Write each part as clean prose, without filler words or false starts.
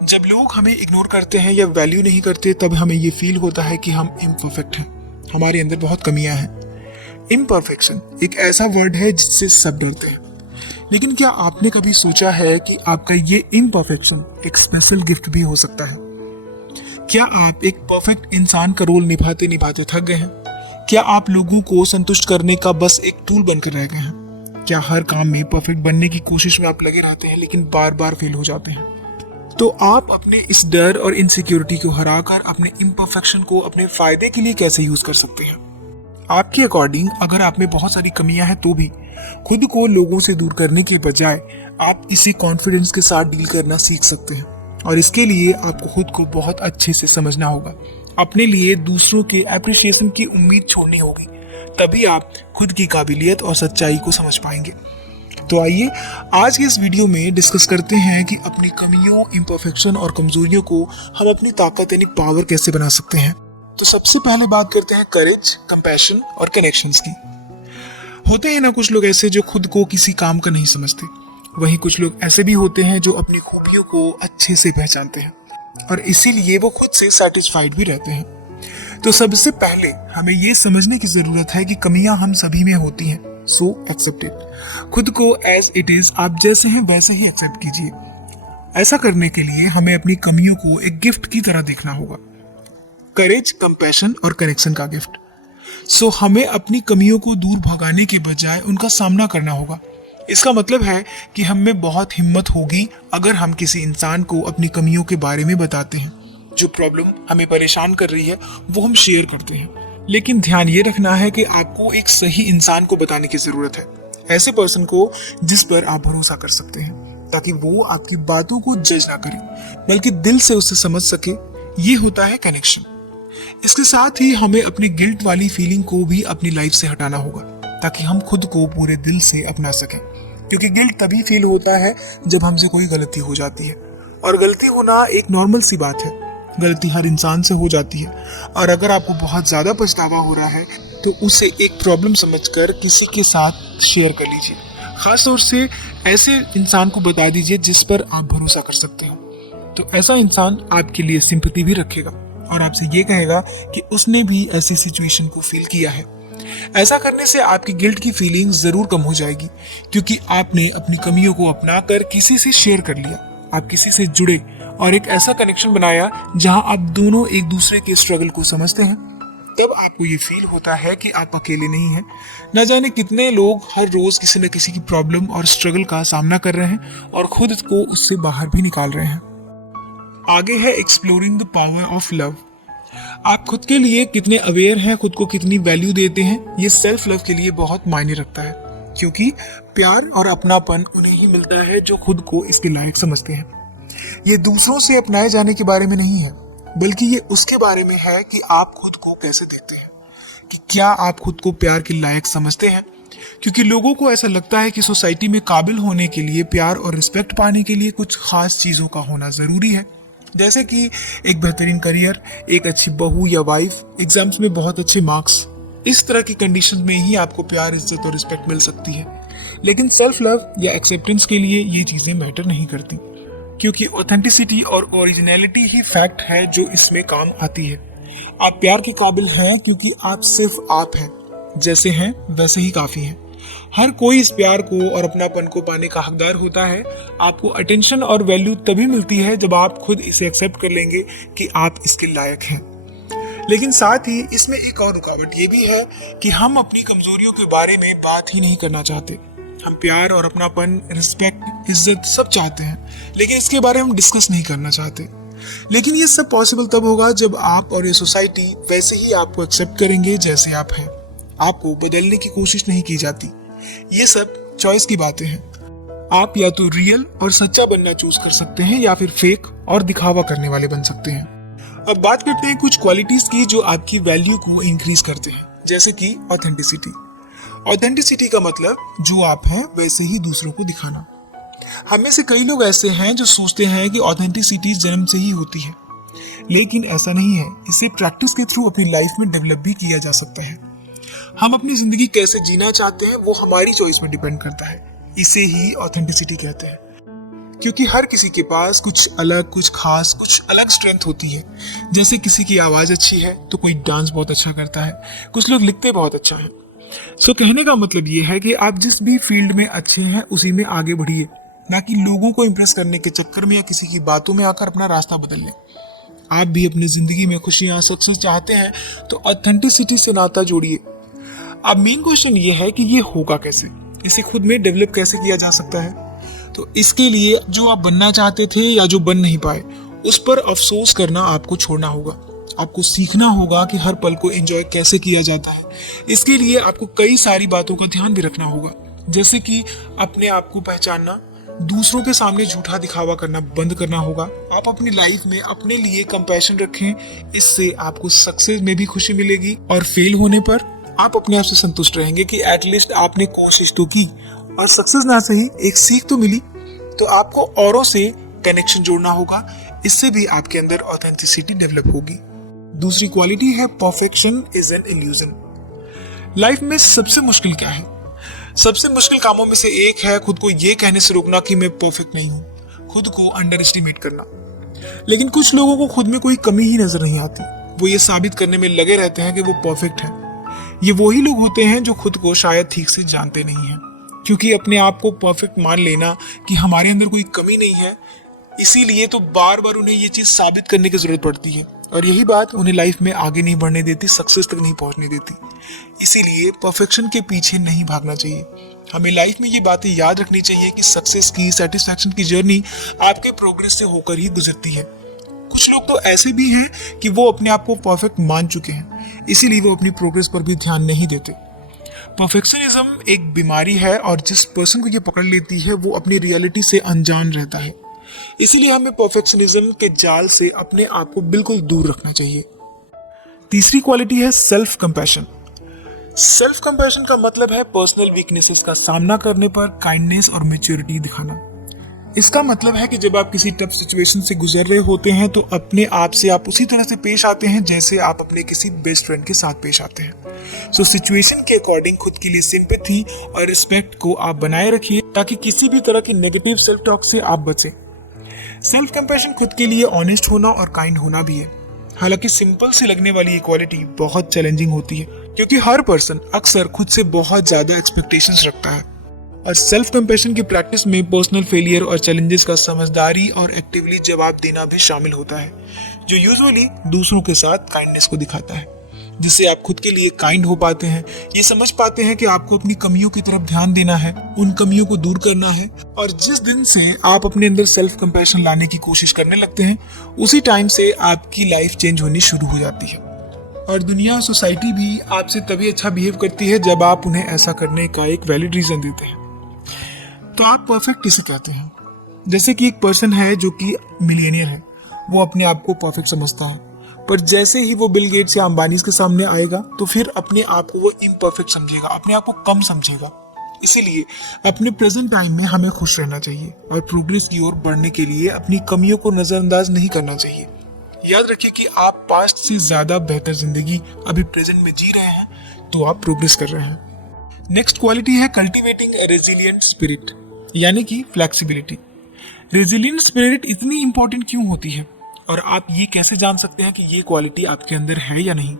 जब लोग हमें इग्नोर करते हैं या वैल्यू नहीं करते तब हमें ये फील होता है कि हम इम्परफेक्ट हैं, हमारे अंदर बहुत कमियां हैं। इम्परफेक्शन एक ऐसा वर्ड है जिससे सब डरते हैं, लेकिन क्या आपने कभी सोचा है कि आपका ये इम्परफेक्शन एक स्पेशल गिफ्ट भी हो सकता है? क्या आप एक परफेक्ट इंसान का रोल निभाते निभाते थक गए हैं? क्या आप लोगों को संतुष्ट करने का बस एक टूल बनकर रह गए हैं? क्या हर काम में परफेक्ट बनने की कोशिश में आप लगे रहते हैं लेकिन बार बार फेल हो जाते हैं? तो आप अपने इस डर और इनसिक्योरिटी को हराकर अपने इम्परफेक्शन को अपने फायदे के लिए कैसे यूज कर सकते हैं? आपके अकॉर्डिंग अगर आप में बहुत सारी कमियां हैं तो भी खुद को लोगों से दूर करने के बजाय आप इसी कॉन्फिडेंस के साथ डील करना सीख सकते हैं। और इसके लिए आपको खुद को बहुत अच्छे से समझना होगा। अपने लिए दूसरों के एप्रिसिएशन की उम्मीद छोड़नी होगी, तभी आप खुद की काबिलियत और सच्चाई को समझ पाएंगे। तो आइए आज के इस वीडियो में डिस्कस करते हैं कि अपनी कमियों, इम्परफेक्शन और कमजोरियों को हम अपनी ताकत यानी पावर कैसे बना सकते हैं। तो सबसे पहले बात करते हैं करेज, कंपैशन और कनेक्शंस की। होते हैं ना कुछ लोग ऐसे जो खुद को किसी काम का नहीं समझते, वहीं कुछ लोग ऐसे भी होते हैं जो अपनी खूबियों को अच्छे से पहचानते हैं और इसीलिए वो खुद से सेटिस्फाइड भी रहते हैं। तो सबसे पहले हमें ये समझने की जरूरत है कि कमियां हम सभी में होती हैं, सो एक्सेप्ट इट। खुद को एज इट इज, आप जैसे हैं वैसे ही एक्सेप्ट कीजिए। ऐसा करने के लिए हमें अपनी कमियों को एक गिफ्ट की तरह देखना होगा, करेज, कंपैशन और कनेक्शन का गिफ्ट। सो हमें अपनी कमियों को दूर भगाने के बजाय उनका सामना करना होगा। इसका मतलब है कि हम में बहुत हिम्मत होगी अगर हम किसी इंसान को अपनी कमियों के बारे में बताते हैं। जो प्रॉब्लम हमें परेशान कर रही है वो हम शेयर करते हैं, लेकिन ध्यान ये रखना है कि आपको एक सही इंसान को बताने की जरूरत है, ऐसे पर्सन को जिस पर आप भरोसा कर सकते हैं, ताकि वो आपकी बातों को जज ना करे बल्कि दिल से उसे समझ सके। ये होता है कनेक्शन। इसके साथ ही हमें अपनी गिल्ट वाली फीलिंग को भी अपनी लाइफ से हटाना होगा, ताकि हम खुद को पूरे दिल से अपना सकें। क्योंकि गिल्ट तभी फील होता है जब हमसे कोई गलती हो जाती है, और गलती होना एक नॉर्मल सी बात है। गलती हर इंसान से हो जाती है, और अगर आपको बहुत ज्यादा पछतावा हो रहा है तो उसे एक प्रॉब्लम समझकर किसी के साथ शेयर कर लीजिए। खासतौर से ऐसे इंसान को बता दीजिए जिस पर आप भरोसा कर सकते हो। तो ऐसा इंसान आपके लिए सिंपैथी भी रखेगा और आपसे ये कहेगा कि उसने भी ऐसी सिचुएशन को फील किया है। ऐसा करने से आपकी गिल्ट की फीलिंग जरूर कम हो जाएगी, क्योंकि आपने अपनी कमियों को अपनाकर किसी से शेयर कर लिया, आप किसी से जुड़े और एक ऐसा कनेक्शन बनाया जहां आप दोनों एक दूसरे के स्ट्रगल को समझते हैं। तब आपको ये फील होता है कि आप अकेले नहीं हैं। न जाने कितने लोग हर रोज किसी न किसी की प्रॉब्लम और स्ट्रगल का सामना कर रहे हैं और खुद को उससे बाहर भी निकाल रहे हैं। आगे है exploring the power of love. आप खुद के लिए कितने अवेयर हैं, खुद को कितनी वैल्यू देते हैं, ये सेल्फ लव के लिए बहुत मायने रखता है, क्योंकि प्यार और अपनापन उन्हें ही मिलता है जो खुद को इसके लायक समझते हैं। ये दूसरों से अपनाए जाने के बारे में नहीं है, बल्कि ये उसके बारे में है कि आप खुद को कैसे देखते हैं, कि क्या आप खुद को प्यार के लायक समझते हैं। क्योंकि लोगों को ऐसा लगता है कि सोसाइटी में काबिल होने के लिए, प्यार और रिस्पेक्ट पाने के लिए कुछ खास चीजों का होना जरूरी है, जैसे कि एक बेहतरीन करियर, एक अच्छी बहू या वाइफ, एग्जाम्स में बहुत अच्छे मार्क्स। इस तरह की कंडीशन में ही आपको प्यार, इज्जत और रिस्पेक्ट मिल सकती है। लेकिन सेल्फ लव या एक्सेप्टेंस के लिए ये चीजें मैटर नहीं करती, क्योंकि ऑथेंटिसिटी और ओरिजिनलिटी ही फैक्ट है जो इसमें काम आती है। आप प्यार के काबिल हैं क्योंकि आप सिर्फ आप हैं, जैसे हैं वैसे ही काफी हैं। हर कोई इस प्यार को और अपनापन को पाने का हकदार होता है। आपको अटेंशन और वैल्यू तभी मिलती है जब आप खुद इसे एक्सेप्ट कर लेंगे कि आप इसके लायक हैं। लेकिन साथ ही इसमें एक और रुकावट ये भी है कि हम अपनी कमजोरियों के बारे में बात ही नहीं करना चाहते। हम प्यार और अपनापन, रिस्पेक्ट, इज्जत सब चाहते हैं, लेकिन इसके बारे में हम डिस्कस नहीं करना चाहते। लेकिन ये सब पॉसिबल तब होगा जब आप और ये सोसाइटी वैसे ही आपको एक्सेप्ट करेंगे जैसे आप हैं। आपको बदलने की कोशिश नहीं की जाती। ये सब चॉइस की बातें हैं। आप या तो रियल और सच्चा बनना चूज कर सकते हैं या फिर फेक और दिखावा करने वाले बन सकते हैं। अब बात करते हैं कुछ क्वालिटीज की जो आपकी वैल्यू को इंक्रीज करते हैं, जैसे कि ऑथेंटिसिटी। ऑथेंटिसिटी का मतलब जो आप हैं वैसे ही दूसरों को दिखाना। हम में से कई लोग ऐसे हैं जो सोचते हैं कि ऑथेंटिसिटी जन्म से ही होती है, लेकिन ऐसा नहीं है। इसे प्रैक्टिस के थ्रू अपनी लाइफ में डेवलप भी किया जा सकता है। हम अपनी जिंदगी कैसे जीना चाहते हैं वो हमारी चॉइस में डिपेंड करता है। इसे ही ऑथेंटिसिटी कहते हैं। क्योंकि हर किसी के पास कुछ अलग, कुछ खास, कुछ अलग स्ट्रेंथ होती है। जैसे किसी की आवाज़ अच्छी है तो कोई डांस बहुत अच्छा करता है, कुछ लोग लिखते बहुत अच्छा है। सो कहने का मतलब ये है कि आप जिस भी फील्ड में अच्छे हैं उसी में आगे बढ़िए, ना कि लोगों को इम्प्रेस करने के चक्कर में या किसी की बातों में आकर अपना रास्ता बदल लें। आप भी अपनी जिंदगी में खुशियां, सक्सेस चाहते हैं तो ऑथेंटिसिटी से नाता जोड़िए। अब मेन क्वेश्चन ये है कि ये होगा कैसे, इसे खुद में डेवलप कैसे किया जा सकता है। तो इसके लिए जो आप बनना चाहते थे या जो बन नहीं पाए, उस पर अफसोस करना आपको छोड़ना होगा। आपको सीखना होगा कि हर पल को एंजॉय कैसे किया जाता है। इसके लिए आपको कई सारी बातों का ध्यान भी रखना होगा, जैसे कि अपने आप को पहचानना, दूसरों के सामने झूठा दिखावा करना बंद करना होगा। आप अपनी लाइफ में अपने लिए कंपैशन रखें, इससे आपको सक्सेस में भी खुशी मिलेगी और फेल होने पर आप अपने आप से संतुष्ट रहेंगे कि एटलीस्ट आपने कोशिश तो की, और सक्सेस ना सही एक सीख तो मिली। तो आपको औरों से कनेक्शन जोड़ना होगा, इससे भी आपके अंदर ऑथेंटिसिटी डेवलप होगी। दूसरी क्वालिटी है perfection is an illusion. Life में सबसे मुश्किल क्या है? सबसे मुश्किल कामों में से एक है खुद को ये कहने से रोकना कि मैं परफेक्ट नहीं हूं, खुद को अंडर एस्टिमेट करना। लेकिन कुछ लोगों को खुद में कोई कमी ही नजर नहीं आती, वो ये साबित करने में लगे रहते हैं कि वो परफेक्ट हैं। ये वही लोग होते हैं जो खुद को शायद ठीक से जानते नहीं हैं, क्योंकि अपने आप को परफेक्ट मान लेना कि हमारे अंदर कोई कमी नहीं है, इसीलिए तो बार बार उन्हें ये चीज साबित करने की जरूरत पड़ती है, और यही बात उन्हें लाइफ में आगे नहीं बढ़ने देती, सक्सेस तक नहीं पहुंचने देती। इसीलिए परफेक्शन के पीछे नहीं भागना चाहिए। हमें लाइफ में ये बातें याद रखनी चाहिए कि सक्सेस की, सेटिस्फैक्शन की जर्नी आपके प्रोग्रेस से होकर ही गुजरती है। कुछ लोग तो ऐसे भी हैं कि वो अपने आप को परफेक्ट मान चुके हैं, इसीलिए वो अपनी प्रोग्रेस पर भी ध्यान नहीं देते। परफेक्शनिज्म एक बीमारी है, और जिस पर्सन को ये पकड़ लेती है वो अपनी रियलिटी से अनजान रहता है। इसीलिए हमें परफेक्शनिज्म के जाल से अपने आप को बिल्कुल दूर रखना चाहिए। तीसरी क्वालिटी है सेल्फ कंपैशन। सेल्फ कंपैशन का मतलब है पर्सनल वीकनेसेस का सामना करने पर काइंडनेस और मैच्योरिटी दिखाना। इसका मतलब है कि जब आप किसी टफ सिचुएशन से गुजर रहे होते हैं तो अपने आप से आप उसी तरह से पेश आते हैं जैसे आप अपने किसी बेस्ट फ्रेंड के साथ पेश आते हैं। सो सिचुएशन के अकॉर्डिंग खुद के लिए सिंपैथी और रिस्पेक्ट को आप बनाए रखिए, ताकि किसी भी तरह की नेगेटिव सेल्फ टॉक से आप बचें। सेल्फ कंपैशन खुद के लिए ऑनेस्ट होना और काइंड होना भी है। हालांकि सिंपल सी लगने वाली ये क्वालिटी बहुत चैलेंजिंग होती है, क्योंकि हर पर्सन अक्सर खुद से बहुत ज्यादा एक्सपेक्टेशंस रखता है। और सेल्फ कंपैशन की प्रैक्टिस में पर्सनल फेलियर और चैलेंजेस का समझदारी और एक्टिवली जवाब देना भी शामिल होता है, जो यूजुअली दूसरों के साथ काइंडनेस को दिखाता है, जिससे आप खुद के लिए काइंड हो पाते हैं। ये समझ पाते हैं कि आपको अपनी कमियों की तरफ ध्यान देना है, उन कमियों को दूर करना है, और जिस दिन से आप अपने अंदर सेल्फ कंपैशन लाने की कोशिश करने लगते हैं, उसी टाइम से आपकी लाइफ चेंज होनी शुरू हो जाती है। और दुनिया, सोसाइटी भी आपसे तभी अच्छा बिहेव करती है जब आप उन्हें ऐसा करने का एक वैलिड रीजन देते हैं। तो आप परफेक्ट किसे कहते हैं? जैसे कि एक पर्सन है जो कि मिलियनियर है, वो अपने आप को परफेक्ट समझता है, पर जैसे ही वो बिल गेट्स या अंबानी के सामने आएगा तो फिर अपने आप को वो इम्परफेक्ट समझेगा, अपने आप को कम समझेगा। इसीलिए अपने प्रेजेंट टाइम में हमें खुश रहना चाहिए और प्रोग्रेस की ओर बढ़ने के लिए अपनी कमियों को नजरअंदाज नहीं करना चाहिए। याद रखिए कि आप पास्ट से ज्यादा बेहतर जिंदगी अभी प्रेजेंट में जी रहे हैं, तो आप प्रोग्रेस कर रहे हैं। नेक्स्ट क्वालिटी है कल्टिवेटिंग रेजिलिएंट स्पिरिट, यानी कि फ्लेक्सिबिलिटी। रेजिलिएंट स्पिरिट इतनी इंपॉर्टेंट क्यों होती है, और आप ये कैसे जान सकते हैं कि ये क्वालिटी आपके अंदर है या नहीं?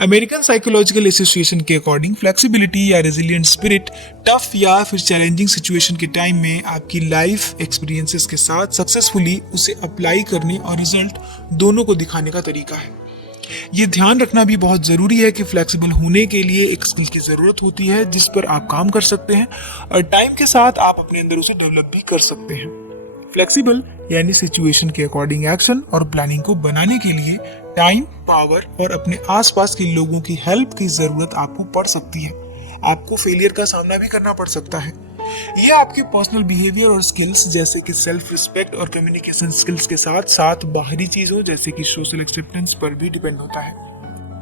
अमेरिकन साइकोलॉजिकल एसोसिएशन के अकॉर्डिंग फ्लेक्सिबिलिटी या रेजिलिएंट स्पिरिट टफ या फिर चैलेंजिंग सिचुएशन के टाइम में आपकी लाइफ एक्सपीरियंसेस के साथ सक्सेसफुली उसे अप्लाई करने और रिजल्ट दोनों को दिखाने का तरीका है। ये ध्यान रखना भी बहुत जरूरी है कि फ्लेक्सिबल होने के लिए एक स्किल की जरूरत होती है जिस पर आप काम कर सकते हैं, और टाइम के साथ आप अपने अंदर उसे डेवलप भी कर सकते हैं। फ्लेक्सिबल यानी सिचुएशन के अकॉर्डिंग एक्शन और प्लानिंग को बनाने के लिए टाइम, पावर और अपने आसपास के लोगों की हेल्प की जरूरत आपको पड़ सकती है। आपको फेलियर का सामना भी करना पड़ सकता है। ये आपके पर्सनल बिहेवियर और स्किल्स जैसे कि सेल्फ रिस्पेक्ट और कम्युनिकेशन स्किल्स के साथ साथ बाहरी चीजों जैसे कि सोशल एक्सेप्टेंस पर भी डिपेंड होता है।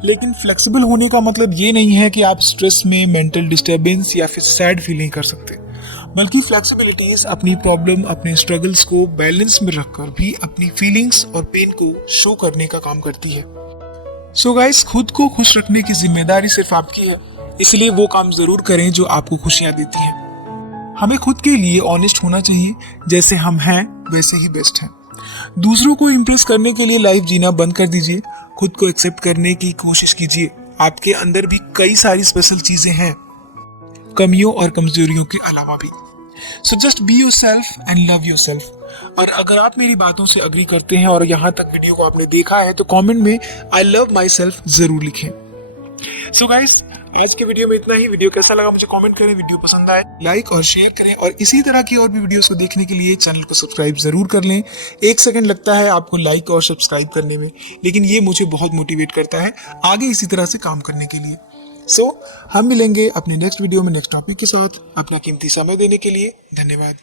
लेकिन फ्लेक्सिबल होने का मतलब ये नहीं है कि आप स्ट्रेस में, मेंटल डिस्टर्बेंस या फिर सैड फील नहीं कर सकते, बल्कि फ्लेक्सिबिलिटीज अपनी प्रॉब्लम, अपने स्ट्रगल्स को बैलेंस में रखकर भी अपनी फीलिंग्स और पेन को शो करने का काम करती है। सो गाइस, खुद को खुश रखने की जिम्मेदारी सिर्फ आपकी है, इसलिए वो काम जरूर करें जो आपको खुशियां देती हैं। हमें खुद के लिए ऑनेस्ट होना चाहिए, जैसे हम हैं वैसे ही बेस्ट हैं। दूसरों को इम्प्रेस करने के लिए लाइफ जीना बंद कर दीजिए, खुद को एक्सेप्ट करने की कोशिश कीजिए। आपके अंदर भी कई सारी स्पेशल चीजें हैं, कमियों और कमजोरियों के अलावा भी। So just be your self and love your self. और अगर आप मेरी बातों से अग्री करते हैं और यहाँ तक वीडियो को आपने देखा है तो कमेंट में आई लव माई सेल्फ जरूर लिखें। सो गाइस, आज के वीडियो में इतना ही। वीडियो कैसा लगा मुझे कमेंट करें, वीडियो पसंद आए लाइक और शेयर करें, और इसी तरह की और भी वीडियोस को देखने के लिए चैनल को सब्सक्राइब जरूर कर लें। 1 सेकंड लगता है आपको लाइक और सब्सक्राइब करने में, लेकिन ये मुझे बहुत मोटिवेट करता है आगे इसी तरह से काम करने के लिए। सो हम मिलेंगे अपने नेक्स्ट वीडियो में नेक्स्ट टॉपिक के साथ। अपना कीमती समय देने के लिए धन्यवाद।